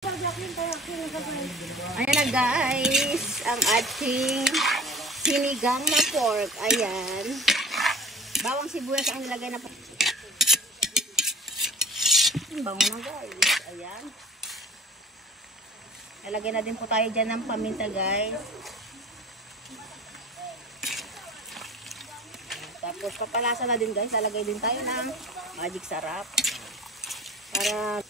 Ayan na guys, ang ating sinigang na pork. Ayan. Bawang sibuyas ang nilagay na pork. Bango na guys. Ayan. Nalagay na din po tayo dyan ng paminta guys. Tapos papalasa na din guys. Lalagay din tayo ng magic sarap. Para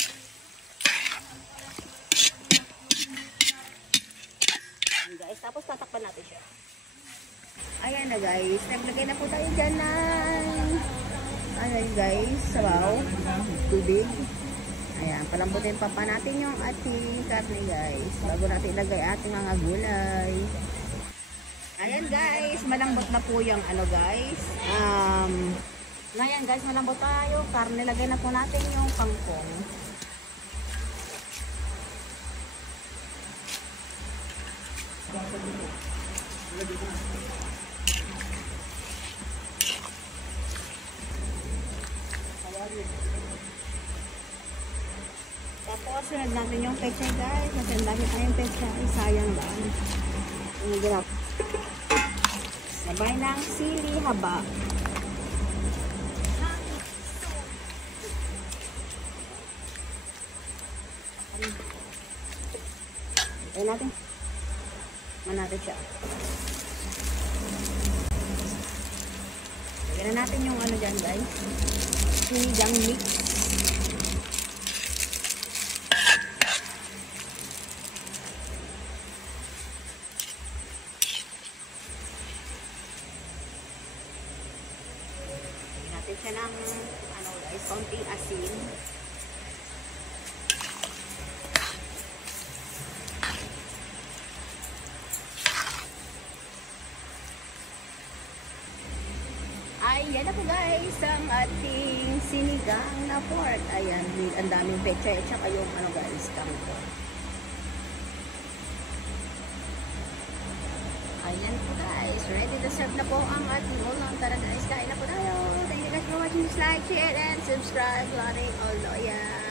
guys, tapos tatakpan natin siya. Ayan na guys, naglagay na po tayo dyan ng ayan guys, sabaw, tubig. Ayan, palambutin pa natin yung ating karne guys, bago natin ilagay ating mga gulay. Ayan guys, malambot na po yung ano guys. Ngayon guys, malambot tayo karne, lagay na po natin yung kangkong. Tapos sunod natin yung pecha guys. Kasi dahil na yung pecha ay sayang lang. Sabay ng sili haba. Ayan natin. Natin siya. Lagyan na natin yung ano dyan guys. Sinigang mix. Lagyan natin siya ng ano guys, konting asin. Ayan na po guys, ang ating sinigang na pork. Ayan, ang daming pecha at saka yung ano guys, kangkong. Ayan po guys, ready to serve na po ang ating ulam. Tara guys, kain na po tayo. Thank you guys for watching. Just like, share, and subscribe. Loring Oloyan.